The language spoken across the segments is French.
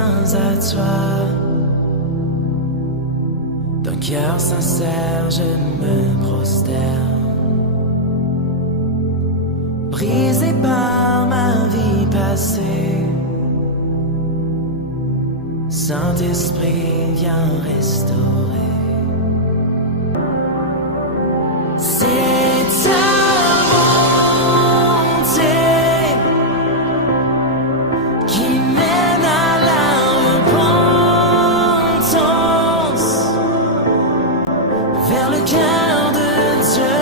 viens à toi. D'un cœur sincère, je me prosterne. Brisé par ma vie passée, Saint-Esprit, viens restaurer. C'est ta bonté qui mène à la repentance, vers le cœur de Dieu.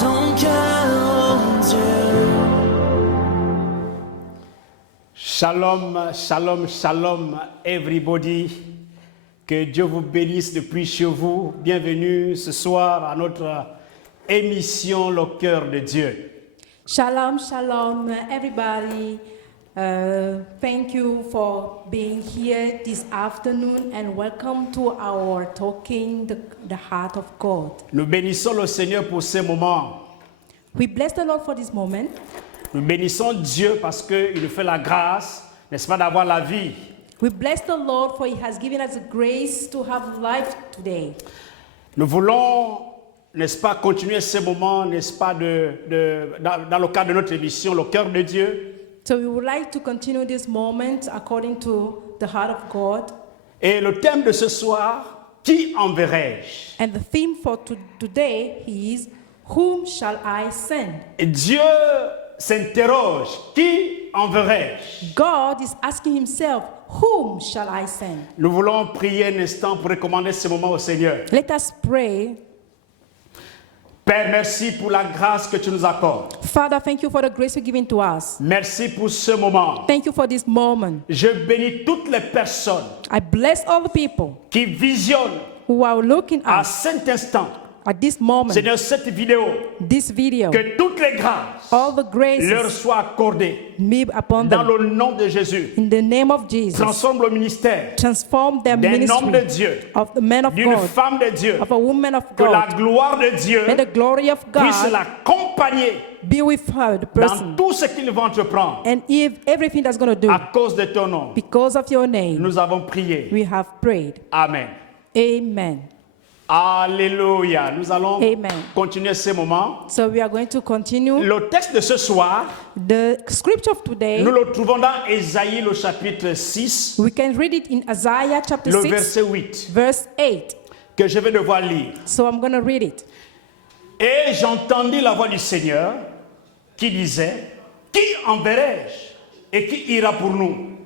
Ton cœur, oh Dieu. Shalom, shalom, shalom, everybody. Que Dieu vous bénisse depuis chez vous. Bienvenue ce soir à notre émission Le Cœur de Dieu. Shalom, shalom, everybody. Thank you for being here this afternoon and welcome to our Talking the Heart of God. Nous bénissons le Seigneur pour ce moment. We bless the Lord for this moment. Nous bénissons Dieu parce qu'il nous fait la grâce, n'est-ce pas, d'avoir la vie. We bless the Lord for He has given us the grace to have life today. Nous voulons, n'est-ce pas, continuer ce moment, n'est-ce pas, dans le cadre de notre émission Le Cœur de Dieu. So we would like to continue this moment according to the heart of God. Et le thème de ce soir, qui enverrai-je? And the theme for today is, whom shall I send? Et Dieu s'interroge, qui enverrai-je? God is asking himself, whom shall I send? Nous voulons prier un instant pour recommander ce moment au Seigneur. Let us pray. Père, merci pour la grâce que tu nous accordes. Father, thank you for the grace you're giving to us. Merci pour ce moment. Thank you for this moment. Je bénis toutes les personnes I bless all the people qui visionnent who are looking à at cet instant, this moment, Seigneur, cette vidéo, this video. que toutes les grâces All the leur graces soient accordées be upon dans them. le nom de Jésus. In the name of Jesus. Transforme le ministère Transform their d'un homme de ministry Dieu, of the man of d'une God, femme de Dieu, of a woman of que la God. gloire de Dieu May the glory of puisse God l'accompagner be with her, the dans person, tout ce qu'il va entreprendre. and if everything that's going to do. À cause de ton nom, Because of your name, nous avons prié. we have prayed. Amen. Amen. Alléluia. Nous allons Amen. continuer ce moment. So we are going to continue. Le texte de ce soir, The scripture of today, nous le trouvons dans Ésaïe, le chapitre 6, we can read it in Isaiah chapter le 6, verset 8, verse 8. que je vais devoir lire. So I'm going to read it. Et j'entendis la voix du Seigneur qui disait, qui enverrai-je et qui ira pour nous?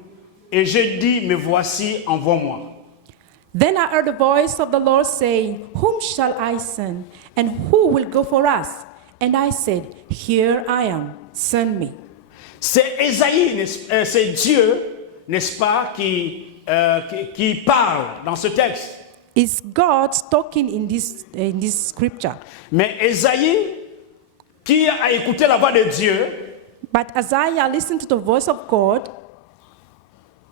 Et je dis, me voici, envoie-moi. Then I heard the voice of the Lord saying, whom shall I send? And who will go for us? And I said, here I am, send me. C'est Ésaïe, c'est Dieu, n'est-ce pas, qui parle dans ce texte. It's God talking in this scripture. Mais Ésaïe, qui a écouté la voix de Dieu, But Isaiah listened to the voice of God.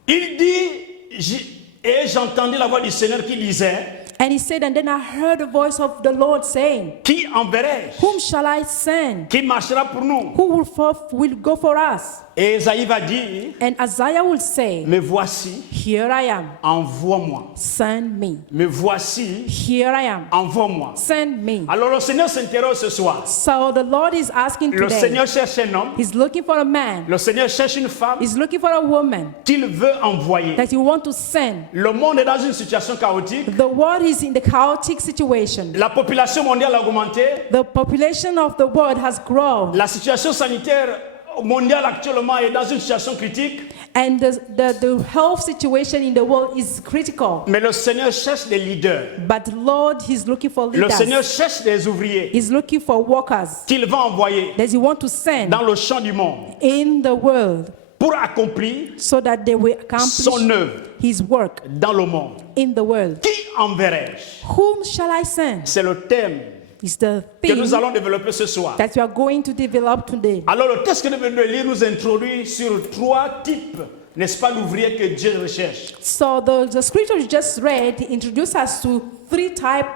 il dit, et j'entendis la voix du Seigneur qui disait, And he said, and then I heard the voice of the Lord saying, qui enverrai-je? whom shall I send? Qui marchera pour nous? Who will go for us? Et Ésaïe va dire, And Isaiah will say, me voici, here I am, envoie-moi. send me. Me voici, Here I am, envoie-moi. send me. Alors le Seigneur s'interroge ce soir. So the Lord is asking Le today, Seigneur cherche un homme, He's looking for a man, le Seigneur cherche une femme He's looking for a woman qu'il veut envoyer. that He wants to send. Le monde est dans une situation chaotique. The world is in the chaotic situation. La population mondiale a augmenté. The population of the world has grown. La situation sanitaire mondiale actuellement est dans une situation critique. And the health situation in the world is critical. Mais le Seigneur cherche des leaders. But the Lord, He's looking for Le Seigneur leaders. cherche des ouvriers He's looking for workers qu'il va envoyer that He wants to send dans le champ du monde in the world pour accomplir so that they will son accomplish œuvre His work dans le monde. in the world. Qui enverrai-je? Whom shall I send? C'est le thème Is the que thing nous allons développer ce soir. that we are going to develop today. Alors le texte que nous venons de lire nous introduit sur trois types, n'est-ce pas, d'ouvriers que Dieu recherche. So the scripture you just read introduces us to three types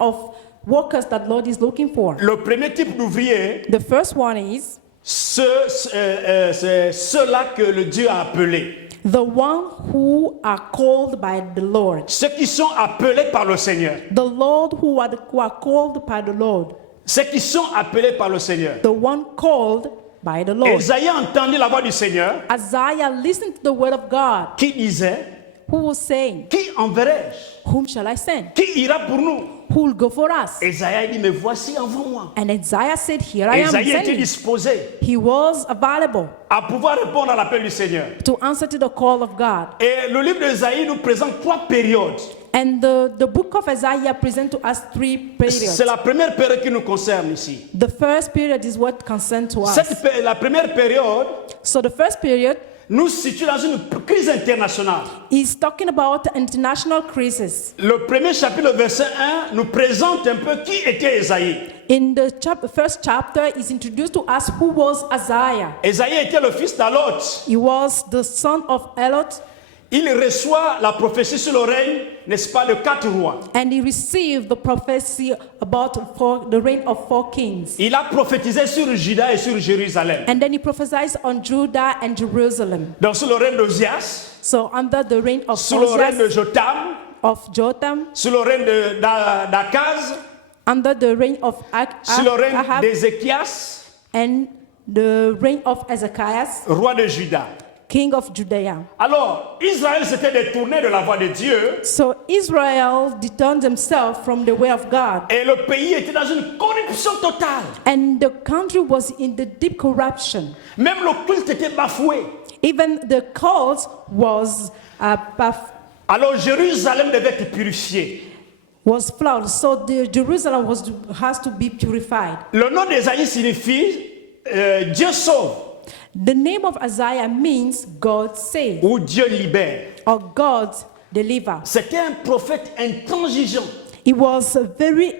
of workers that Lord is looking for. Le premier type d'ouvrier, The first one is c'est ceux-là que le Dieu a appelés. The one who are called by the Lord. Ceux qui sont appelés par le Seigneur. The Lord who are called by the Lord. Ceux qui sont appelés par le Seigneur. The one called by the Lord. Isaïe a entendu la voix du Seigneur Isaiah listened to the word of God, qui disait, who was saying, qui enverrai-je? whom shall I send? Qui ira pour nous? Who will go for us? Isaïe dit, mais voici envoie-moi. And Isaiah said, here I am Isaïe était sending. disposé He was available à pouvoir répondre à l'appel du Seigneur. to answer to the call of God. Et le livre d'Isaïe nous présente 3 périodes. And the book of Isaiah presents to us 3 periods. C'est la première période qui nous concerne ici. The first period is what concerns to us. La première période So the first period nous situe dans une crise internationale. is talking about international crisis. Le premier chapitre, le verset 1, nous présente un peu qui était Isaïe. In the first chapter is introduced to us who was Isaiah. Isaïe était le fils d'Alot. He was the son of Elot, Il reçoit la prophétie sur le règne, n'est-ce pas, de 4 rois. and he received the prophecy about the reign of 4 kings. Il a prophétisé sur Juda et sur Jérusalem. And then he prophesied on Judah and Jerusalem. Donc sous le règne d'Ozias, So under the reign of sous le règne de Ozias, Jotam, of Jotham, sous le règne d'Akaz, under the reign of sous le règne Ahab, d'Ézéchias, and the reign of Ezekias, roi de Juda. king of Judea. Alors, Israël s'était détourné de la voie de Dieu So Israel deturned himself from the way of God, et le pays était dans une corruption totale. and the country was in the deep corruption. Même le culte était bafoué. Even the cult was Alors Jérusalem devait être purifié. flawed. So the Jerusalem has to be purified. Le nom d'Ésaïe signifie Dieu sauve The name of Isaiah means God saves ou Dieu libère. or God deliver. C'était un prophète intransigeant. He was a very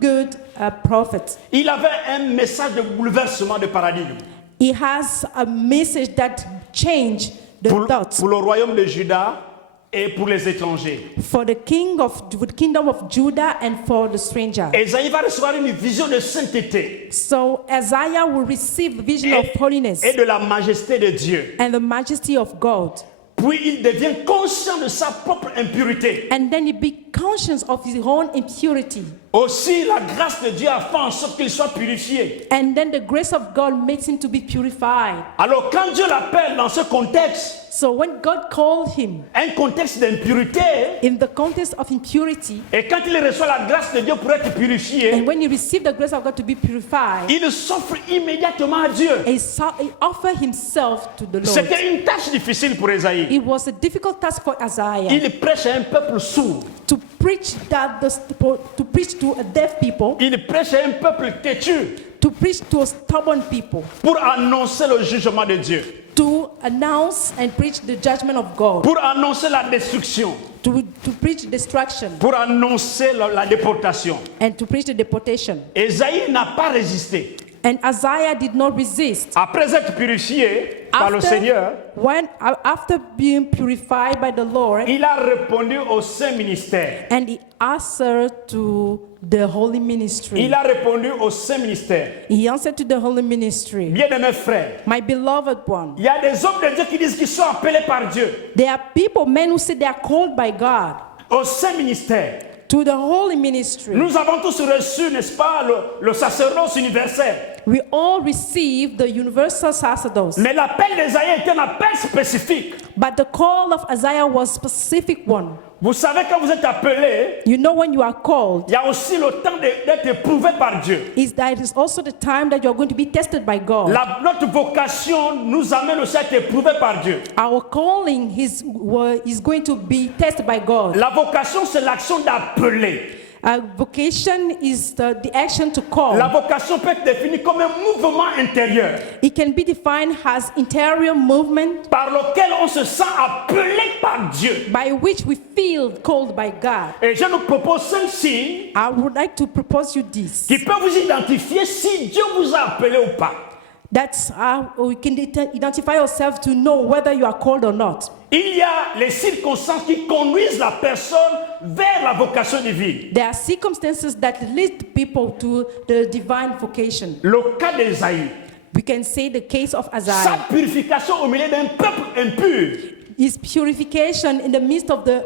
good prophet. Il avait un message de bouleversement de paradigme He has a message that changed the thoughts pour le royaume de Juda et pour les étrangers. for the kingdom of Judah and for the stranger. Ésaïe va recevoir une vision de sainteté So Isaiah will receive the vision of holiness et de la majesté de Dieu. and the majesty of God. Puis il devient conscient de sa propre impureté. And then he be conscious of his own impurity. Aussi, la grâce de Dieu a fait en sorte qu'il soit purifié. And then the grace of God makes him to be purified. Alors, quand Dieu l'appelle dans ce contexte, So when God called him un contexte d'impureté, in the context of impurity, et quand il reçoit la grâce de Dieu pour être purifié, and when he received the grace of God to be purified, il s'offre immédiatement à Dieu. he offered himself to the Lord. C'était une tâche difficile pour Ésaïe. It was a difficult task for Isaiah Il prêche à un peuple sourd. to preach to a deaf people, Il prêche à un peuple têtu to preach to a stubborn people, pour annoncer le jugement de Dieu, to announce and preach the judgment of God, pour annoncer la destruction, to preach destruction, pour annoncer la déportation. and to preach the deportation. Ésaïe n'a pas résisté. And Isaiah did not resist. Après être purifié par le Seigneur, After being purified by the Lord, il a répondu au saint ministère. and he answered to the holy ministry. Il a répondu au saint ministère. He answered to the holy ministry. Bien-aimés frères, My beloved one, il y a des hommes de Dieu qui disent qu'ils sont appelés par Dieu there are people, men who say they are called by God au saint ministère. to the holy ministry. Nous avons tous reçu, n'est-ce pas, le sacerdoce universel. We all receive the universal sacerdoce, Mais l'appel d'Ésaïe était un appel spécifique. but the call of Isaiah was a specific one. Vous savez, quand vous êtes appelé, You know, when you are called, il y a aussi le temps d'être éprouvé par Dieu. that is also the time that you are going to be tested by God. Notre vocation nous amène aussi à être éprouvé par Dieu. Our calling is going to be tested by God. La vocation, c'est l'action d'appeler. Vocation is the action to call. La vocation peut être définie comme un mouvement intérieur It can be defined as interior movement par lequel on se sent appelé par Dieu. by which we feel called by God. Et je nous propose 5 signes I would like to propose you this. qui peuvent vous identifier si Dieu vous a appelé ou pas. That's how we can identify ourselves to know whether you are called or not. Il y a les circonstances qui conduisent la personne vers la vocation divine. There are circumstances that lead people to the divine vocation. Le cas d'Ésaïe, We can say the case of sa Isaiah. purification au milieu d'un peuple impur. His purification in the midst of the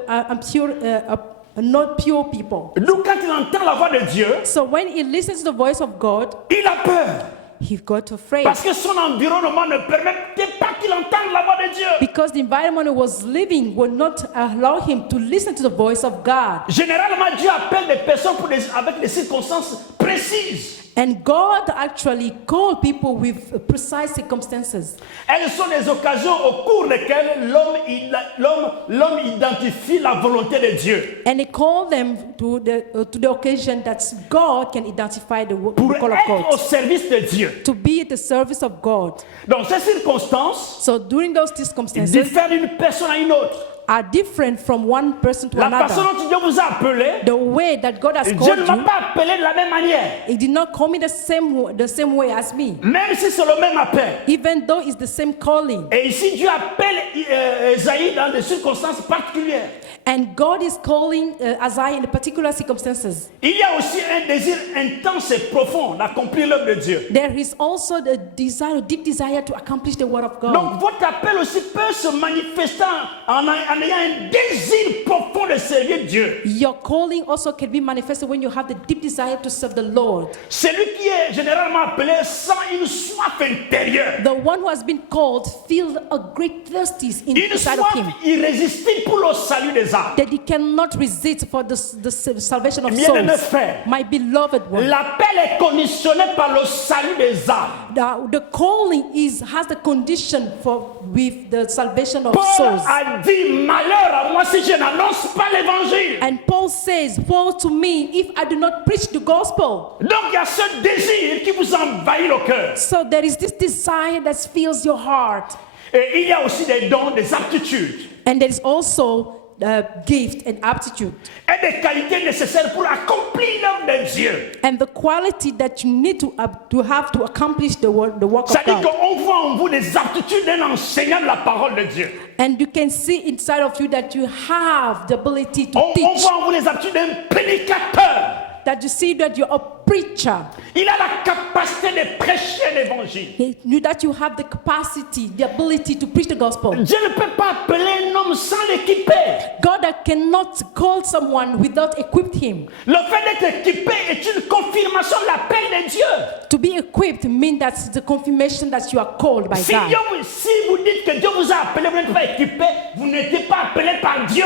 not pure people. Donc quand il entend la voix de Dieu, So when he listens to the voice of God, il a peur. he got afraid Parce que son environnement ne permettait pas qu'il entende la voix de Dieu. because the environment he was living would not allow him to listen to the voice of God. Généralement, Dieu appelle des personnes avec des circonstances précises. And God actually called people with precise circumstances. Elles sont des occasions au cours desquelles l'homme identifie la volonté de Dieu. And he called them to the occasion that God can identify the Pour call of être au God. service de Dieu. To be at the service of God. Dans ces circonstances, So during those il circumstances diffère d'une personne à une autre. are different from one person to La façon another. dont Dieu vous a appelé, The way that God has Dieu ne called m'a you, pas appelé de la même manière. He did not call me the same way as me, Même si c'est le même appel. even though it's the same calling. Et ici, Dieu appelle Esaïe dans des circonstances particulières. And God is calling Isaiah in the particular circumstances. Il y a aussi un désir intense et profond d'accomplir l'œuvre de Dieu. There is also the desire, deep desire to accomplish the word of God. Donc votre appel aussi peut se manifester en ayant un désir profond de servir Dieu. Your calling also can be manifested when you have the deep desire to serve the Lord. Celui qui est généralement appelé sent une soif intérieure. The one who has been called feels a great thirst Une inside of soif him irrésistible pour le salut des âmes. that he cannot resist for the salvation of Bien-aimés souls. frères, My beloved one. l'appel est conditionné par le salut des âmes. The calling has the condition with the salvation of Paul souls. a dit, malheur à moi si je n'annonce pas l'évangile. And Paul says, woe to me if I do not preach the gospel. Donc il y a ce désir qui vous envahit le cœur. So there is this desire that fills your heart. Et il y a aussi des dons, des aptitudes And there is also gift and aptitude. et des qualités nécessaires pour accomplir l'œuvre de Dieu. And the quality that you need to have to accomplish the work of C'est-à-dire God. qu'on voit en vous des aptitudes d'un enseignant de la parole de Dieu. And you can see inside of you that you have the ability to On teach. voit en vous des aptitudes d'un prédicateur. That you see that you're a preacher. Il a la capacité de prêcher l'évangile. That you have the capacity, the ability to preach the gospel. Dieu ne peut pas appeler un homme sans l'équiper. God that cannot call someone without equipped him. Le fait d'être équipé est une confirmation de l'appel de Dieu. To be equipped means that's the confirmation that you are called by Si God. vous dites que Dieu vous a appelé, vous n'êtes pas équipé, vous n'êtes pas appelé par Dieu.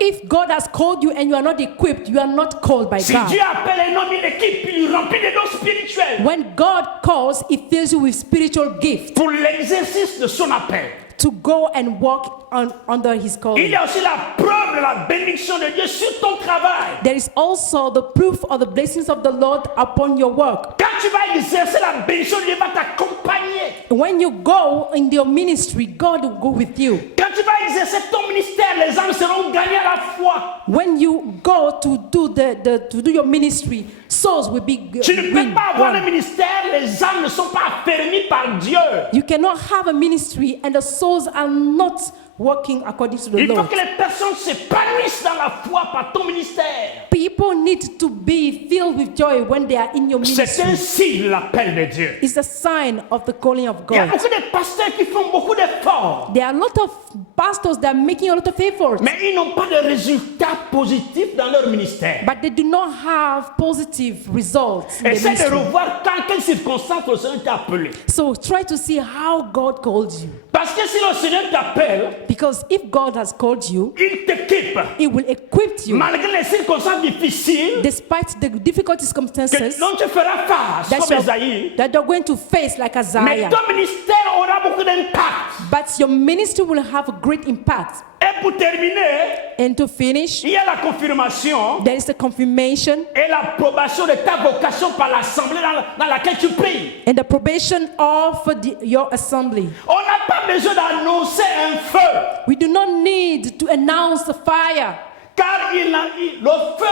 If God has called you and you are not equipped, you are not called by Si God. Dieu appelle un homme, il équipe, il lui remplit des dons spirituels When God calls, He fills you with spiritual gifts pour l'exercice de son appel. to go and walk under His Il calling. y a aussi la preuve de la bénédiction de Dieu sur ton travail. There is also the proof of the blessings of the Lord upon your work. Quand tu vas exercer la bénédiction, Dieu va t'accompagner. When you go in your ministry, God will go with you. Quand tu vas exercer ton ministère, les âmes seront gagnées à la foi. When you go to do your ministry, souls will be Tu ne peux win. pas avoir un ministère, les âmes ne sont pas affermies par Dieu. You cannot have a ministry and the souls are not working according to the Il faut Lord. que les personnes s'épanouissent dans la foi par ton ministère. People need to be filled with joy when they are in your C'est ministry. un signe de l'appel de Dieu. It's a sign of the calling of Il y a God. beaucoup de pasteurs qui font beaucoup d'efforts, There are a lot of pastors that are making a lot of efforts, mais ils n'ont pas de résultats positifs dans leur ministère. but they do not have positive results in the Essaie de ministry. revoir dans quelles circonstances le Seigneur t'a appelé. So try to see how God called you. Parce que si le Seigneur t'appelle, Because if God has called you, il t'équipe. He will equip you Malgré les circonstances difficiles despite the difficult circumstances que dont tu feras face, comme Esaïe, that you're going to face like mais Isaiah. ton ministère aura beaucoup d'impact. But your ministry will have a great impact. Et pour terminer, And to finish, il y a la confirmation there is the confirmation et l'approbation de ta vocation par l'assemblée dans laquelle tu pries. and the probation of your assembly. On n'a pas besoin d'annoncer un feu, We do not need to announce the fire car le feu,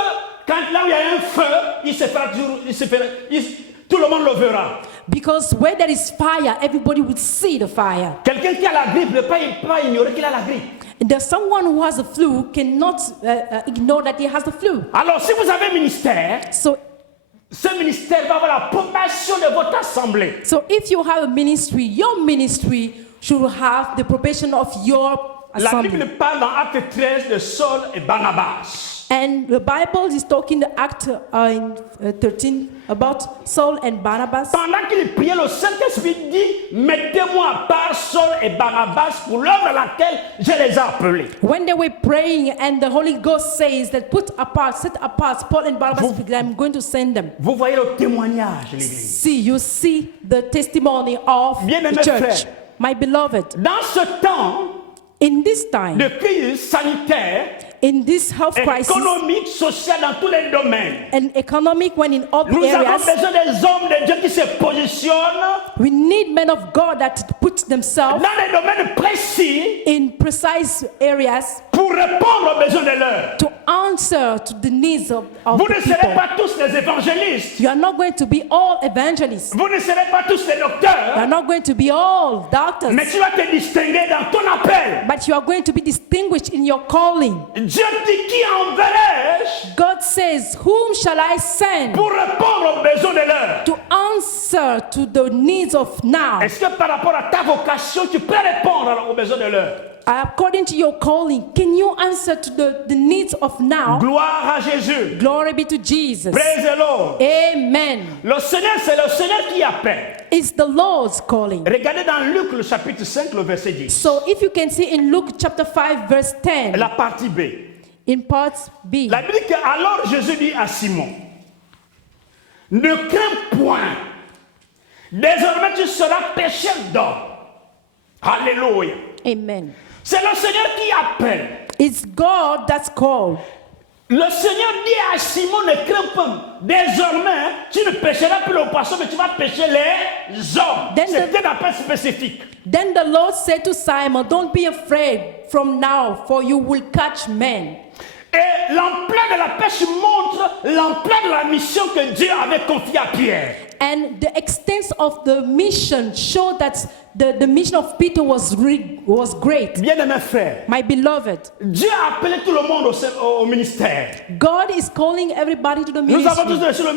quand là où il y a un feu, tout le monde le verra. Because where there is fire, everybody would see the fire. Quelqu'un qui a la grippe ne peut pas ignorer qu'il a la grippe. And someone who has a flu cannot ignore that he has the flu. Alors, si vous avez un ministère, So ce ministère va avoir la probation de votre assemblée. if you have a ministry, your ministry should have the probation of your La assembly. Bible parle dans Acte 13 de Saul et Barnabas. And the Bible is talking the Act in 13 about Saul and Barnabas. Pendant qu'il priait, le Saint-Esprit dit, mettez-moi à part Saul et Barnabas pour l'œuvre à laquelle je les ai appelés. When they were praying and the Holy Ghost says that set apart Paul and Barnabas because I'm going to send them. Vous voyez le témoignage, l'église. You see the testimony of Bien-aimés the church. frères. My beloved, Dans ce temps in this time, de crise sanitaire, in this health crisis économique, sociale, dans tous les domaines, and economic one in all the nous avons areas, besoin des hommes de Dieu qui se positionnent we need men of God that put themselves dans les domaines précis in precise areas pour répondre aux besoins de l'heure. to answer to the needs of Vous the ne serez people. pas tous les évangélistes. You are not going to be all evangelists. Vous ne serez pas tous les You are docteurs. not going to be all doctors. Mais tu vas te distinguer dans ton appel. But you are going to be distinguished in your calling. Dieu dit qui enverrai-je God says, whom shall I send pour répondre aux besoins de l'heure? to answer to the needs of now? Est-ce que par rapport à ta vocation, tu peux répondre aux besoins de l'heure? According to your calling, can you answer to the needs of now? Gloire à Jésus. Glory be to Jesus. Praise the Lord. Amen. Le Seigneur, c'est le Seigneur qui appelle. It's the Lord's calling. Regardez dans Luc, le chapitre 5, le verset 10. So if you can see in Luke chapter 5 verse 10, La partie B. in part B, La Bible dit que alors Jésus dit à Simon, ne crains point, désormais tu seras pécheur d'homme. Alléluia. amen. C'est le Seigneur qui appelle. It's God that's called. Le Seigneur dit à Simon, ne crains pas. Désormais, tu ne pécheras plus le poisson, mais tu vas pêcher les hommes. Then C'est un appel spécifique. Then the Lord said to Simon, don't be afraid from now, for you will catch men. Et l'ampleur de la pêche montre l'ampleur de la mission que Dieu avait confiée à Pierre. And the extent of the mission showed that the mission of Peter was great. Bien-aimés frères, My beloved, Dieu a appelé tout le monde au ministère. God is calling everybody to the Nous avons tous ministry. reçu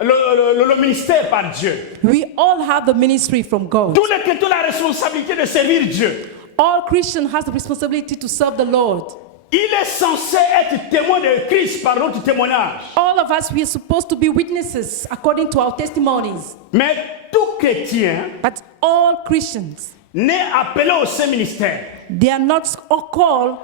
le ministère par Dieu. We all have the ministry from God. Tous les chrétiens ont la responsabilité de servir Dieu. All Christians has the responsibility to serve the Lord. Il est censé être témoin de Christ par notre témoignage. All of us, we are supposed to be witnesses according to our testimonies. Mais tout chrétien But all Christians, n'est appelé au saint ministère. they are not all called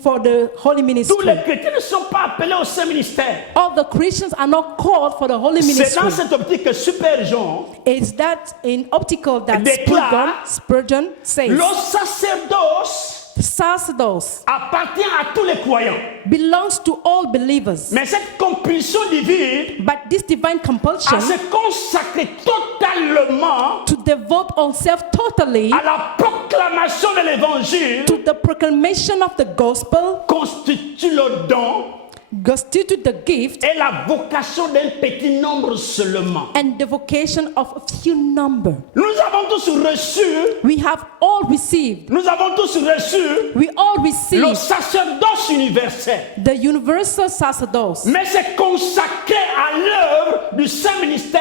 for the holy Tous ministry. les chrétiens ne sont pas appelés au saint ministère. All the Christians are not called for the holy C'est dans ministry. cette optique que Super Jean, It's that in optical that Déclare, Spurgeon says, le sacerdoce sacerdoce appartient à tous les croyants. belongs to all believers. Mais cette compulsion divine But this divine compulsion à se consacrer totalement to devote ourselves totally à la proclamation de l'évangile to the proclamation of the gospel constitue le don constitute the gift et la vocation d'un petit nombre seulement. and the vocation of a few number. Nous avons tous reçu, We have all received, nous avons tous reçu we all le receive sacerdoce universel. the universal sacerdoce. Mais c'est consacré à l'œuvre du saint ministère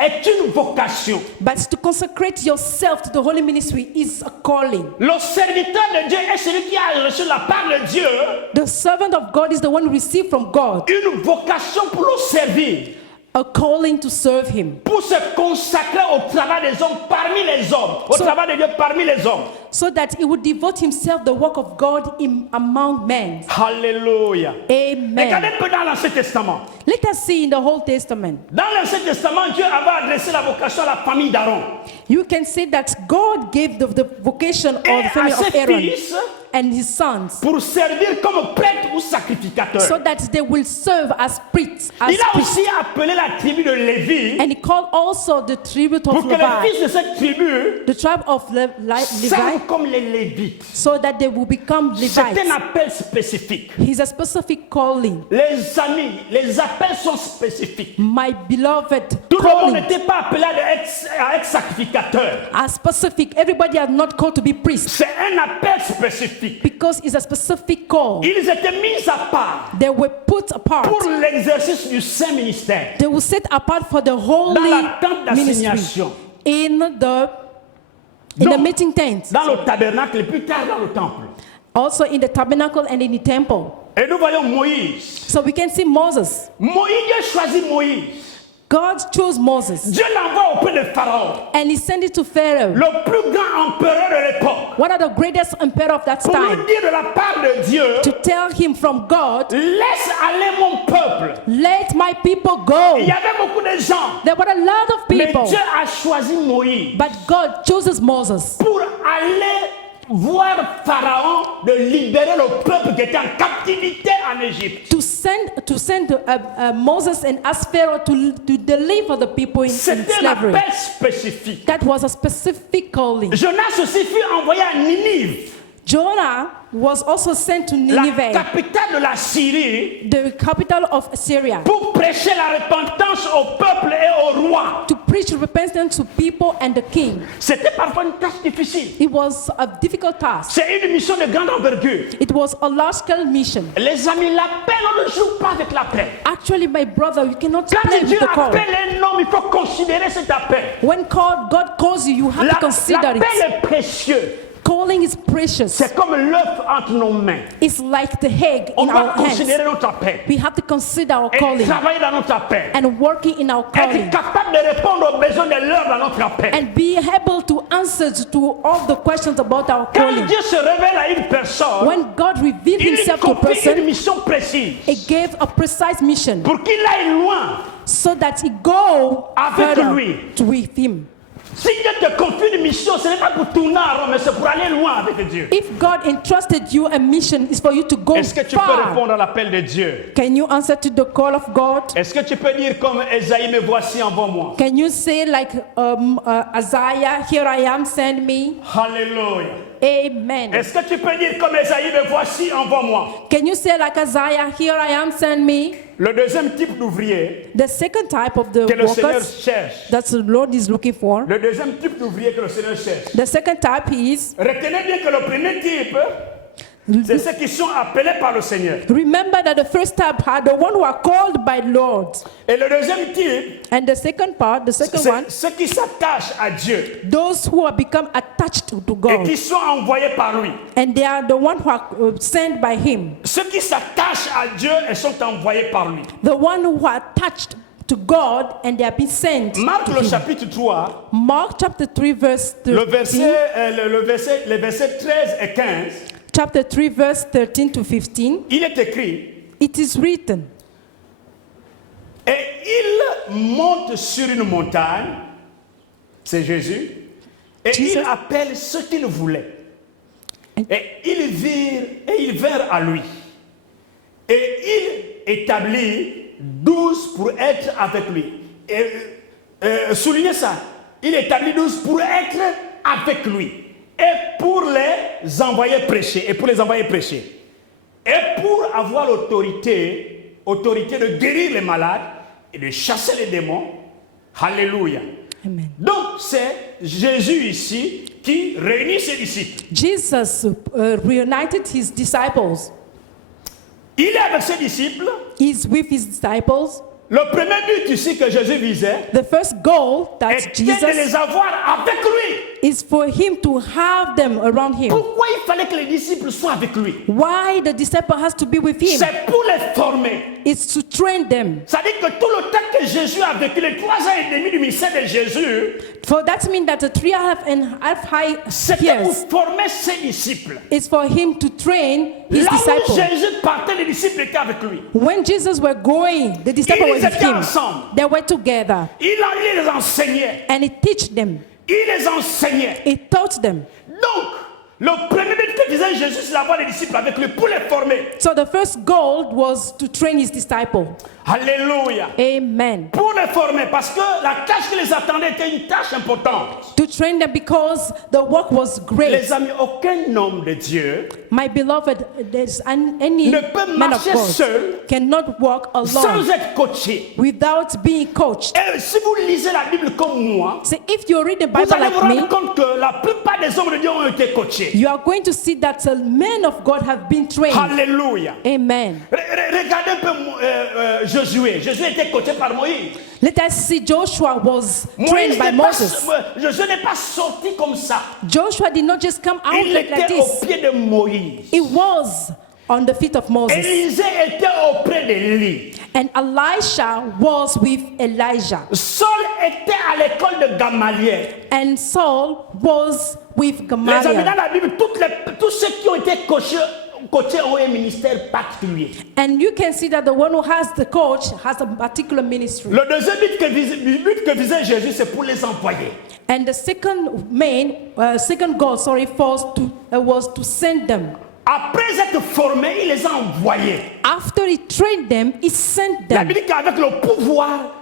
est une vocation. But to consecrate yourself to the holy ministry is a calling. Le serviteur de Dieu est celui qui a reçu la part de Dieu, The servant of God is the one who received from God une vocation pour le servir, a calling to serve him, pour se consacrer au travail des hommes parmi les hommes, au So- travail de Dieu parmi les hommes. so that he would devote himself the work of God among men. Alléluia. Amen. Regardez un peu dans l'Ancien Testament. Let us see in the Old Testament. Dans l'Ancien Testament, Dieu avait adressé la vocation à la famille d'Aaron. You can see that God gave the vocation of Et the family à of ses Aaron fils and his sons, pour servir comme prêtre ou sacrificateur. so that they will serve as priests. Il a aussi appelé la tribu de Lévi And he called also the tribute pour of que les Levi, fils de cette tribu the tribe of Levi, comme les Lévites. so that they will become C'est un Levites. appel spécifique. He's a specific calling. Les amis, les appels sont spécifiques. My beloved, Tout le monde calling n'était pas appelé à être sacrificateur. are specific. Everybody are not called to be priests C'est un appel spécifique. because it's a specific call. Ils étaient mis à part They were put apart. pour l'exercice du saint ministère. They were set apart for the Dans holy la tente ministry d'assignation. in the Donc, meeting tent, dans le tabernacle et plus tard dans le temple. also in the tabernacle and in the temple. Et nous voyons Moïse. So we can see Moses. Dieu choisit Moïse. God chose Moses Dieu l'envoie auprès de Pharaon, and he sent it to Pharaoh, le plus grand empereur de l'époque, one of the greatest emperor of that pour lui time, dire de la part de Dieu, to tell him from God, laisse aller mon peuple. let my people Il go. y avait beaucoup de gens, There were a lot of mais people, Dieu a choisi Moïse but God chooses Moses pour aller voir Pharaon de libérer le peuple qui était en captivité en Égypte. to send Moses and ask Pharaoh to deliver the people in C'était un slavery. appel spécifique. That was a specific calling. Jonas aussi fut envoyé à Ninive, Jonah was also sent to la Nineveh, capitale de la Syrie, the capital of Syria, pour prêcher la repentance au peuple et au roi. to preach repentance to people and the king. C'était parfois une tâche difficile. It was a difficult task. C'est une mission de grande envergure. It was a large-scale mission. Les amis, l'appel, on ne joue pas avec l'appel. Actually, my brother, you cannot Quand play Dieu with the call. appelle un homme, il faut considérer cet appel. When God calls you, you have to consider L'appel it. est précieux. Calling is precious. C'est comme l'œuf entre nos mains. It's like the egg On in doit our hands. considérer notre appel We have to consider our et calling travailler dans notre appel. and working in our Être calling capable de répondre aux besoins de l'heure dans notre appel. and be able to answer to all the questions about our Quand calling. Dieu se révèle à une personne, When God revealed il lui himself to a confie une person, mission précise he gave a precise mission pour qu'il aille loin. so that he go Avec further lui. with him. Si Dieu te confie une mission, ce n'est pas pour tourner en rond, mais c'est pour aller loin avec Dieu. If God entrusted you a mission, is for you to go Est-ce que tu peux far. répondre à l'appel de Dieu? Can you answer to the call of God? Est-ce que tu peux dire comme Esaïe, me voici, envoie-moi? Can you say like Isaiah, here I am, send me? Alléluia. Amen. Est-ce que tu peux dire comme Esaïe, me voici, envoie-moi? Can you say like Isaiah, here I am, send me? Le deuxième type d'ouvrier The second type of the que le Seigneur workers cherche. that the Lord is looking for. Le deuxième type d'ouvrier que le Seigneur cherche. The second type is, Retenez bien que le premier type, c'est ceux qui sont appelés par le Seigneur. remember that the first type are the one who are called by Lord. Et le deuxième type, And the second part, the second one, c'est ceux qui s'attachent à Dieu those who are become attached to et God. qui sont envoyés par lui. And they are the one who are sent by him. Ceux qui s'attachent à Dieu et sont envoyés par lui. The one who are attached to God and they are being sent. Marc to le him. chapitre 3, Mark chapter 3 verse 13. les versets 13 et 15, Chapter 3 verse 13 to 15. il est écrit, It is written. et il monte sur une montagne, c'est Jésus, et Jesus. il appelle ceux qu'il voulait. And- Et ils vinrent à lui. Et il établit 12 pour être avec lui. Et soulignez ça. Il établit 12 pour être avec lui. Et pour les envoyer prêcher. Et pour avoir l'autorité de guérir les malades et de chasser les démons. Alléluia. Amen. Donc c'est Jésus ici qui réunit ses disciples. Jesus reunited his disciples. Il est avec ses disciples. He's with his disciples. Le premier but ici que Jésus visait The first goal that était de Jesus les avoir avec lui. is for him to have them around him. Pourquoi il fallait que les disciples soient avec lui? Why the disciple has to be with him? C'est pour les former. It's to train them. Ça dit que tout le temps que Jésus a vécu, les 3 ans et demi du ministère de Jésus, For that means that the 3.5 high c'était pour years former ses disciples. is for him to train his Là où disciples. Jésus partait, les disciples étaient avec lui. When Jesus were going, the disciples Ils were with étaient him. ensemble. They were together, Il les enseignait. and he teach them. Il les enseignait. He taught them. Donc, le premier but que que faisait Jésus, c'est d'avoir les disciples avec lui pour les former. So the first goal was to train his disciple. Alléluia. Amen. Pour les former, parce que la tâche qui les attendait était une tâche importante. To train them because the work was great. Les amis, aucun homme de Dieu My beloved, there's any ne peut man of marcher God seul cannot walk sans alone être coaché. without being coached. Et si vous lisez la Bible comme moi, So if you read the vous Bible allez vous like me, rendre compte que la plupart des hommes de Dieu ont été coachés. you are going to see that men of God have been trained. Alléluia. Amen. Regardez un peu Josué. Josué était coaché par Moïse. Let us see Joshua was trained by Moses. Josué n'est pas sorti comme ça. Joshua did not just come out Il like était this. au pied de Moïse. It was on the feet of Moses. Élisée était auprès d'Élie. And Elisha was with Elijah. Saul était à l'école de Gamaliel. And Saul was with Les amis, dans Gamaliel. la Bible, tous ceux qui ont été coachés ont un ministère particulier. And you can see that the one who has the coach has a particular ministry. Le deuxième but que visait Jésus, c'est pour les envoyer. And the second goal, was to send them. Après être formés, il les a envoyés. After he trained them, he sent La them. Bible dit qu'avec le pouvoir,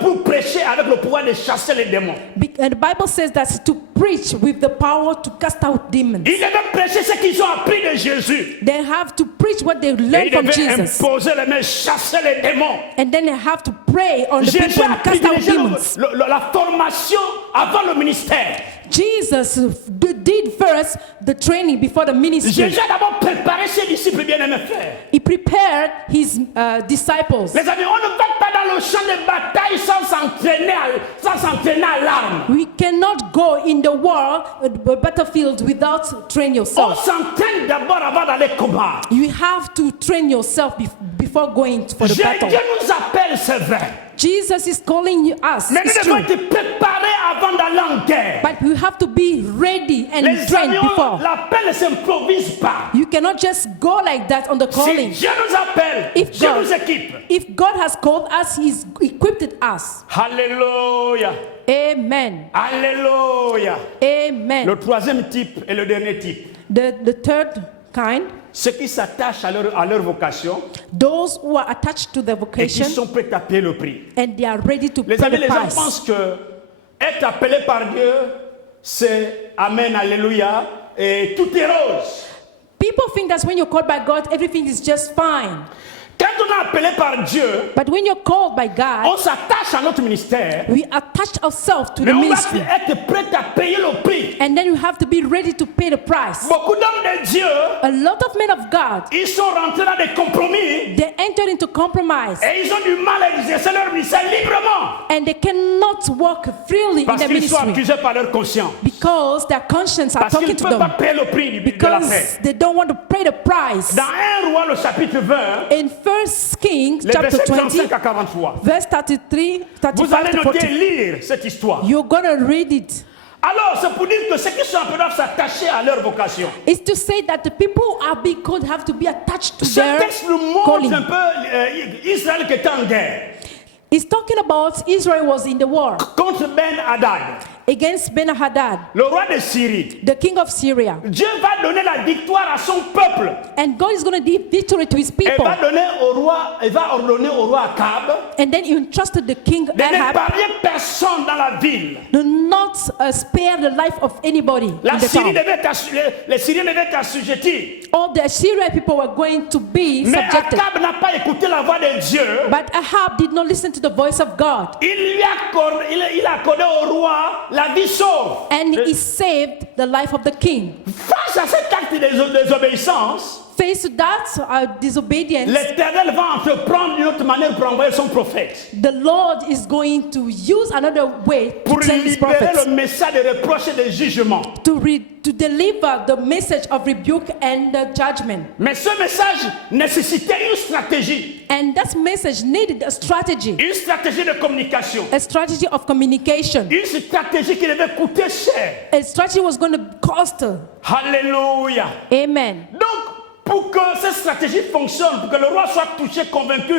pour prêcher avec le pouvoir de chasser les démons. And the Bible says that to preach with the power to cast out demons. Ils devaient prêcher ce qu'ils ont appris de Jésus. They have to preach what they Et learned ils from devaient Jesus. imposer les mains, chasser les démons. And then they have to pray on the Jésus people a and cast out privilégié demons. la formation avant le ministère. Jesus did first the training before the ministry. Jésus a d'abord préparé ses disciples bien-aimés frères. He prepared his disciples. Les amis, on ne va pas dans le champ de bataille sans s'entraîner à l'arme. We cannot go in the war, the battlefield, without train On yourself. s'entraîne d'abord avant d'aller combattre. You have to train yourself before going for the Dieu battle. nous appelle, c'est vrai. Jesus is calling us. Mais nous It's devons true. être préparés avant d'aller en guerre. But we have to be ready and Les trained amis, before. l'appel ne s'improvise pas. You cannot just go like that on the Si calling. Dieu nous appelle, If Dieu God- nous équipe. If God has called us, He's equipped us. Alléluia. Amen. Alléluia. Amen. Le troisième type et le dernier type. The third kind, Ceux qui s'attachent à leur vocation those who are attached to the et qui vocation sont prêts à payer le prix. and they are ready to Les pay amis, the les gens price. pensent que être appelé par Dieu, c'est Amen, Alléluia, et tout est rose. People think that when you're called by God, everything is just fine. Quand on est appelé par Dieu, But when you're called by God, on s'attache à notre ministère, we attach ourselves to mais the on va ministry. être prêt à payer le prix. And then you have to be ready to pay the price. Beaucoup d'hommes de Dieu, A lot of men of God, ils sont rentrés dans des compromis they entered into compromise et ils ont du mal à exercer leur ministère librement and they cannot walk freely in parce the qu'ils sont ministry accusés par leur conscience. because their conscience are Parce qu'ils talking ne to peuvent pas them, payer le prix de la paix. because they don't want to pay the price. Dans 1 Roi, le chapitre 20, In 1 Kings les chapter versets 20, 35 à 43, verse 33, vous 35 allez to noter 40, et lire cette histoire. you're going to read it. Alors, c'est pour dire que ceux qui sont appelés doivent s'attacher à leur vocation. It's to say that the people who are being called have to be attached to Ce their texte nous montre calling. un peu Israël qui était en guerre It's talking about Israel was in the war contre Ben-Hadad, against Ben-Hadad, le roi de Syrie. the king of Syria. Dieu va donner la victoire à son peuple. And God is going to give victory to his Il people. va ordonner au roi Akab And then he entrusted the king de Ahab n'épargner personne dans la ville. to not spare the life of anybody La in the Syrie town. les Syriens devaient être assujettis. All the Syrian people were going to be Mais subjected. Akab n'a pas écouté la voix de Dieu. But Ahab did not listen to the voice of God. Il a accordé au roi la vie sauve. And he saved the life of the king. Face à cet acte de désobéissance, Faced to that disobedience, l'Éternel va entreprendre une autre manière pour envoyer son prophète. the Lord is going to use another way to Pour send his libérer prophets le message de reproche et de jugement. to deliver the message of rebuke and judgment. Mais ce message nécessitait une stratégie. And that message needed a strategy De communication. of communication. Une stratégie qui devait coûter cher. A strategy was going to cost her. Alléluia. Amen. Donc, pour que cette stratégie fonctionne, pour que le roi soit touché, convaincu,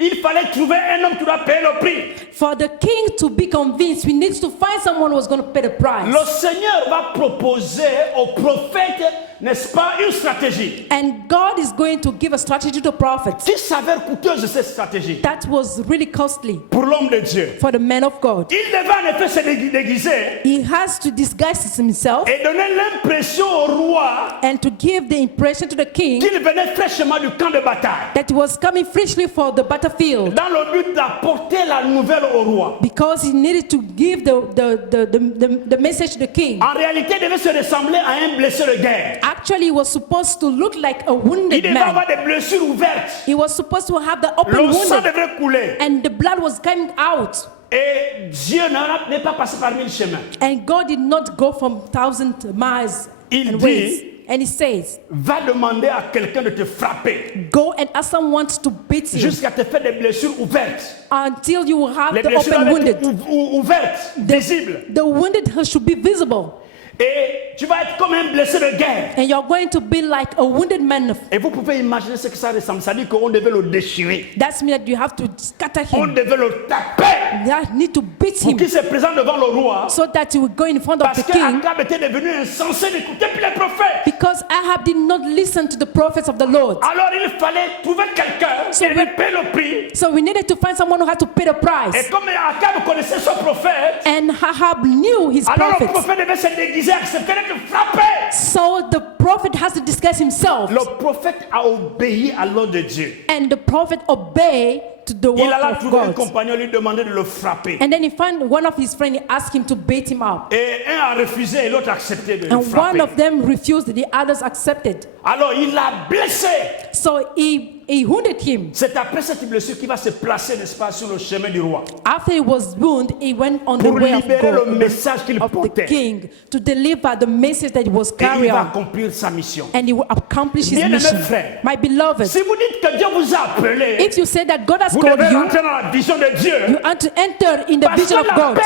il fallait trouver un homme qui doit payer le prix. For the king to be convinced, we need to find someone who was going to pay the price. Le Seigneur va proposer au prophète n'est-ce pas, une stratégie And God is going to give a strategy to prophets qui s'avère coûteuse, cette stratégie, that was really costly pour l'homme de Dieu. for the man of God. Il devait en effet se déguiser He has to disguise himself et donner l'impression au roi and to give the impression to the king qu'il venait fraîchement du camp de bataille, that he was coming freshly for the battlefield dans le but d'apporter la nouvelle au roi. because he needed to give the message to the king. En réalité, il devait se ressembler à un blessé de guerre. Actually, he was supposed to look like a Il wounded devait man. avoir des blessures ouvertes. He was supposed to have the open Le sang wound devait couler. and the blood was coming out. Et Dieu n'est pas passé par 1000 chemins. And God did not go from 1,000 miles Il and dit- ways. And he says, Va demander à quelqu'un de te frapper go and ask someone to beat you jusqu'à te faire des blessures ouvertes. until you will have Les the blessures open doivent wounded. être ouvertes, visibles. The wounded should be visible. Et tu vas être comme un blessé de guerre. And you're going to be like a wounded man. Et vous pouvez imaginer ce que ça ressemble. Ça dit qu'on devait le déchirer. That means that you have to scatter On him. devait le taper You need to beat pour him qu'il se présente devant le roi. so that he will go in front of Parce the king. qu'Akab était devenu insensé d'écouter plus les prophètes. Because Ahab did not listen to the prophets of the Lord. Alors il fallait trouver quelqu'un qui allait payer le prix. So we needed to find someone who had to pay the Et price. comme Akab connaissait son prophète, And Ahab knew his alors le prophets. prophète devait se déguiser, accepter d'être frappé. So the prophet has to disguise himself. Le prophète a obéi à l'ordre de Dieu. And the prophet obeyed to the Il word alla of trouver un God. compagnon, lui demander de le frapper. And then he found one of his friends, he asked him to beat him up. Et un a refusé et l'autre a accepté de le And frapper. one of them refused, the others accepted. Alors il l'a blessé. So he wounded him. C'est après cette blessure qu'il va se placer, n'est-ce pas, sur le chemin du roi. After he was wounded, he went on the Pour way of libérer le God, message qu'il of the portait. king, to deliver the message that he was Et il carrying va on. accomplir sa mission. And he will accomplish his Bien-aimés mission. frères, My beloved, si vous dites que Dieu vous a appelé, if you say that God has vous called devez you, rentrer dans la vision de Dieu. you have to enter in the Parce vision que of God.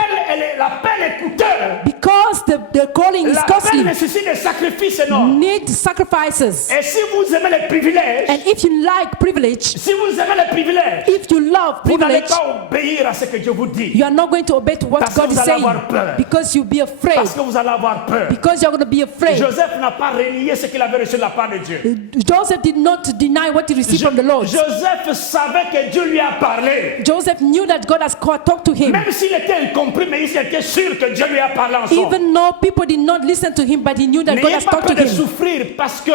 l'appel est coûteux. Because the calling is L'appel costly, nécessite des sacrifices énormes. need sacrifices. Et si vous aimez les privilèges, And if you like privilege, si vous aimez les privilèges, if you love vous n'allez privilege, pas obéir à ce que Dieu vous dit. you are not going to obey to what Parce que God is vous allez saying. avoir peur. Because you'll be afraid. Parce que vous allez avoir peur. Because you're going to be afraid. Joseph n'a pas renié ce qu'il avait reçu de la part de Dieu. Joseph did not deny what he received from the Lord. Joseph savait que Dieu lui a parlé. Joseph knew that God has talked to him. Même s'il était incompris, mais il était sûr que Dieu lui a parlé en son. Even though people did not listen to him, but he knew that God N'ayez has pas talked peur to de him. souffrir parce que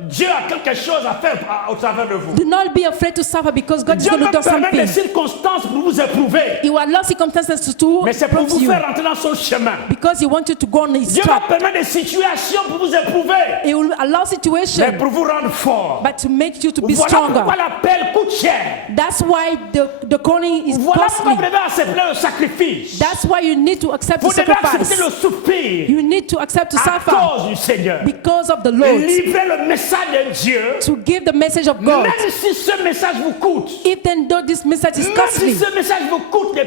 Dieu a quelque chose à faire au travers de vous. Do not be afraid to suffer because God is Dieu going me to do permet des something. circonstances pour vous éprouver. He will allow circumstances to Mais c'est pour prove vous you faire rentrer dans son chemin. because he wants you to go on his Dieu va track. permettre des situations pour vous éprouver. He will allow Mais situations, pour vous rendre fort. but to make you to be Voilà stronger. pourquoi l'appel coûte cher. That's why the calling is Voilà pourquoi costly. vous devez accepter le sacrifice. That's why you need to accept the Vous devez accepter sacrifice. le soupir You need to accept to à suffer cause du Seigneur. because of the Et Lord. livrer le message de Dieu, To give the message of God. même si ce message vous coûte. Even though this message is Même costly, si ce message vous coûte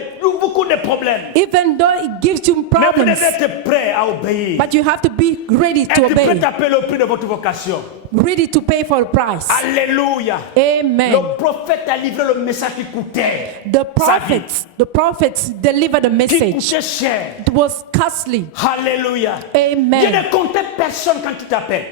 beaucoup de problèmes. even though it gives you Mais vous problems, devez être prêt à obéir. but you have to be ready to Être obey, prêt à payer le prix de votre vocation. ready to pay for the price. Alléluia. Amen. Le prophète a livré le message qui coûtait. The prophets delivered the Qui message. coûtait cher. It was costly. Alléluia. Dieu Amen. ne comptait personne quand il t'appelle.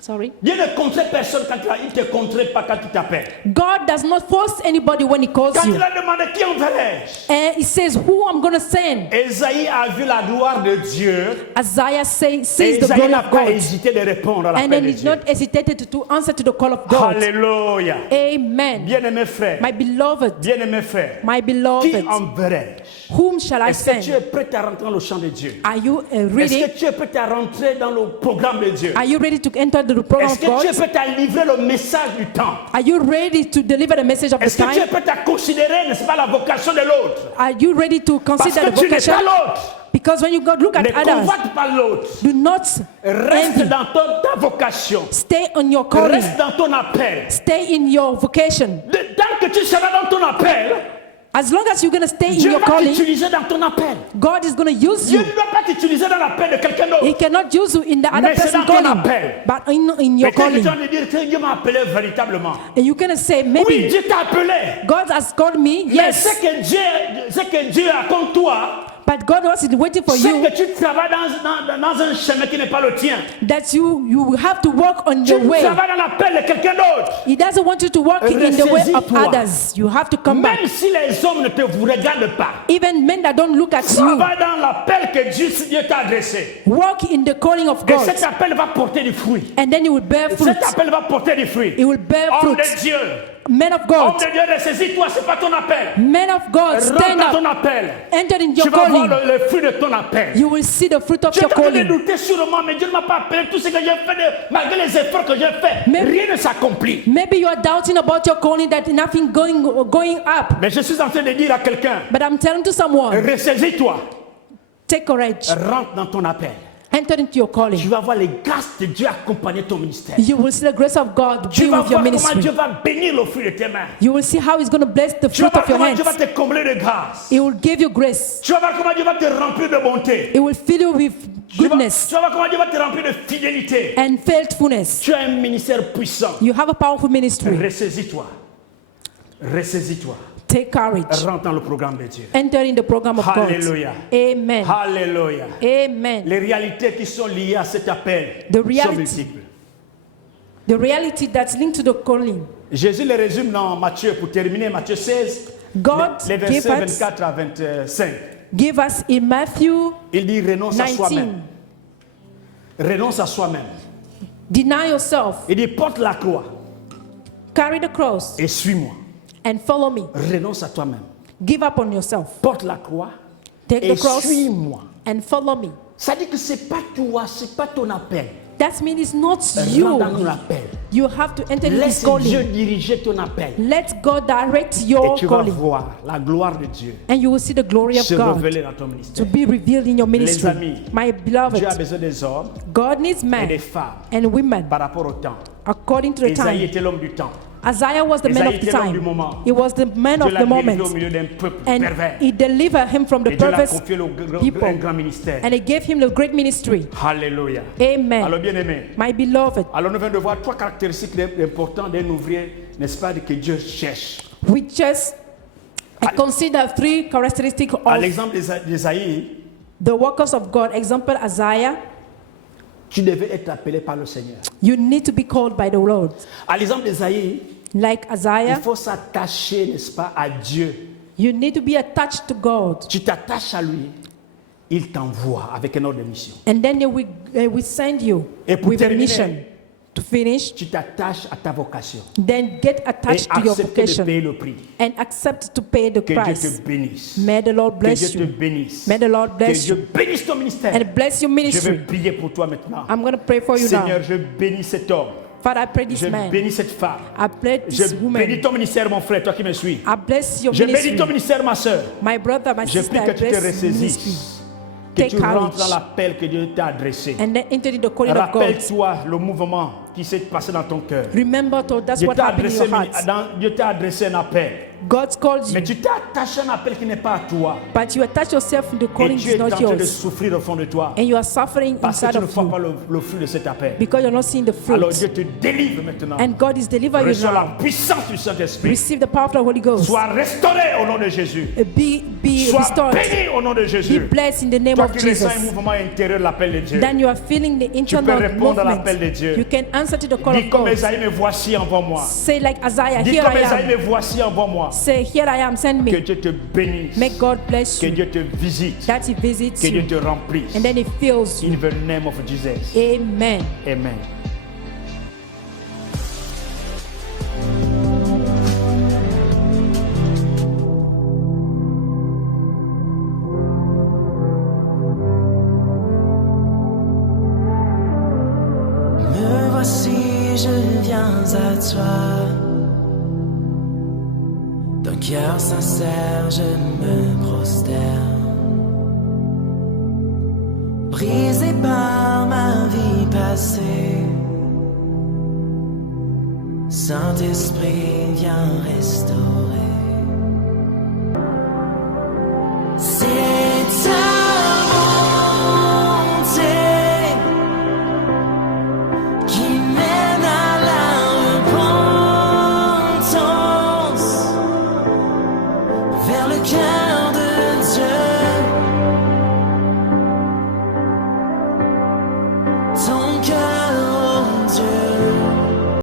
Sorry. Dieu ne comptait personne quand il te compterait pas quand il t'appelle. God does not force anybody when He calls Quand you. il a demandé qui enverrai-je, And He says, "Who I'm going to send." Esaïe a vu la gloire de Dieu. Isaiah Et sees the Esaïe glory n'a of pas God, hésité de répondre à and l'appel then de He Dieu. not hesitated to answer to the call of God. Alléluia. Amen. Bien-aimés frères, My beloved, bien-aimés frères, my qui beloved, enverrai-je? whom shall I Est-ce que tu send? es prêt à rentrer dans le champ de Dieu? Are you Est-ce ready? que tu es prêt à rentrer dans le programme de Dieu? Are you ready to enter the program Est-ce of que tu es God? prêt à livrer le message du temps? Are you ready to deliver the message of the Est-ce que tu es time? prêt à considérer, n'est-ce pas, la vocation de l'autre? Are you ready to Parce consider que the tu n'es vocation? pas l'autre. Because when you go look at Ne others, convoite pas l'autre. do not Reste envy. dans ta vocation. Stay on your calling. Reste dans ton appel. Stay in your vocation. Tant que tu seras dans ton appel, As long as you're going to stay in Dieu your va calling, t'utiliser dans ton appel. God is going to use Dieu you. ne va pas t'utiliser dans l'appel de quelqu'un He d'autre. cannot use you in the other Mais c'est person's dans ton calling, appel. but in your Peut-être que calling. tu vas me dire que Dieu m'a appelé véritablement. And you're going to say, Oui, maybe Dieu t'a appelé. God has called me. Mais Yes. ce que Dieu a contre toi, But God was waiting for C'est you que tu travailles dans un chemin qui n'est pas le tien. that you have to walk on Tu the way. travailles dans l'appel de quelqu'un d'autre. He doesn't want you to walk in the way of Ressaisis-toi. others. You have to come back. Même si les hommes ne te vous regardent pas. Even men that don't look at you, Travaille dans l'appel que Dieu t'a adressé. walk in the calling of Et God. cet appel va porter du fruit. And then you will bear fruit. Cet appel va porter du fruit. It will bear Homme fruit. de Dieu. Men of Homme God. de Dieu, ressaisis-toi, c'est pas ton appel. Men of God, stand Rentre dans ton up. appel. Enter in Tu your vas voir calling. le fruit de ton appel. You will see the fruit of Tu es your en train de calling. douter sûrement, mais Dieu ne m'a pas appelé. Tout ce que j'ai fait, malgré les efforts que j'ai faits, Mais- rien ne s'accomplit. Maybe you are doubting about your calling, that nothing going up. Mais je suis en train de dire à quelqu'un, But I'm telling to someone, ressaisis-toi, take courage. rentre dans ton appel. Enter into your Tu calling. vas voir les grâces de Dieu accompagner ton ministère. You will see the grace of God Tu be vas with your voir comment ministry. Dieu va bénir le fruit de tes mains. You will see how He's going to bless the Tu vas fruit voir of your comment Dieu va hands. te combler de grâce. He will give you grace. Tu vas voir comment Dieu va te remplir de bonté. It will fill you with Tu goodness vas voir comment Dieu va te remplir de fidélité. and faithfulness. Tu as un ministère puissant. You have a powerful ministry. Ressaisis-toi. Ressaisis-toi. Take courage. Rentre dans le programme de Dieu. Enter in the program of God. Alléluia. Amen. Alléluia. Amen. Les réalités qui sont liées à cet appel The sont reality. multiples. The reality that's linked to the calling. Jésus les résume dans Matthieu, pour terminer, Matthieu 16, God les gave versets us, 24 à 25. give us in Matthew Il dit renonce à 19, soi-même. Renonce à soi-même. deny yourself, Il dit porte la croix carry the cross, et suis-moi. and follow me. Renonce à toi-même. Give up on yourself. Porte la croix Take et the cross suis-moi. and follow me. Ça dit que c'est pas toi, c'est pas ton appel. That means it's not Rentre dans ton you. appel. You have to enter in His Laisse Dieu calling. diriger ton appel. Let God direct Et your tu vas calling. voir la gloire de Dieu And you will see the glory of se God révéler dans ton to ministère. be revealed in your Les ministry. amis, My Dieu a beloved, besoin des hommes God needs et des men femmes and women par rapport au temps. according to the Isaïe time. était l'homme du temps. Isaiah was the man Isaïe of the était l'homme du time. moment. He was the man Dieu of l'a the dirigé moment. au milieu d'un peuple And pervers. He delivered him from the Et Dieu l'a perverse confié un people. grand ministère. And He gave him the great ministry. Alléluia. Amen. Alors bien aimé, My beloved, alors nous venons de voir trois caractéristiques importantes d'un ouvrier, n'est-ce pas, que Dieu cherche. we just consider three characteristics À of l'exemple d'Isaïe, the workers of God. Example, Isaiah. tu devais être appelé par le Seigneur. You need to be called by the Lord. À l'exemple d'Isaïe, Like il Isaiah, faut s'attacher, n'est-ce pas, à Dieu. you need to be attached to God. Tu t'attaches à lui, il t'envoie avec un ordre de mission. And then we send you Et pour with a terminer, mission to finish. Tu t'attaches à ta vocation Then get et attached to your accepter de vocation payer le prix. and accept to pay the Que Dieu price. te bénisse. May the Lord Que bless Dieu te you. bénisse. May the Lord Que bless Dieu you bénisse ton ministère. and bless your Je vais ministry. prier pour toi maintenant. I'm going to pray for you Seigneur, now. je bénis cet homme. Father, I pray this Je man. bénis cette femme. I pray Je this bénis woman. ton ministère, mon frère, toi qui me suis. I bless your Je bénis ministry. ton ministère, ma soeur. My brother, my Je sister, prie I que tu te bless ministry. ressaisisses. Que Take tu rentres courage. dans l'appel que Dieu t'a adressé. And then enter in the calling of God. Rappelle-toi le mouvement qui s'est passé dans ton cœur. Remember, that's Dieu what t'a happened in adressé, your heart. Dieu t'a adressé un appel. God's called Mais you, tu t'es attaché à un appel qui n'est pas à toi. but you attach yourself to the Et calling tu is es en not train de yours. souffrir au fond de toi. And you are suffering Parce que inside tu ne of vois pas you le fruit de cet appel. because you're not seeing the Alors fruit. Dieu te délivre maintenant. And God is delivering you Reçois la now. puissance du Saint-Esprit. Receive the power of the Holy Ghost. Sois restauré au nom de Jésus. Be Sois restored. béni au nom de Be Jésus. blessed in the name Toi of qui ressens un Jesus. mouvement intérieur de l'appel de Dieu. Then you are feeling the internal répondre à movement. l'appel de Dieu. You can answer to the call Dis of comme God. Esaïe, me voici, envoie-moi. Say like Isaiah, Dis here comme I Esaïe, me am. voici, envoie-moi. Say, here I am, send Que me. Dieu te bénisse. May God bless Que you. Dieu te visite. That He visits Que Dieu you. te remplisse. And then He fills you. In the name of Jesus. Amen. Amen. Me voici, je viens à toi. D'un cœur sincère, je me prosterne. Brisé par ma vie passée, Saint-Esprit, viens restaurer.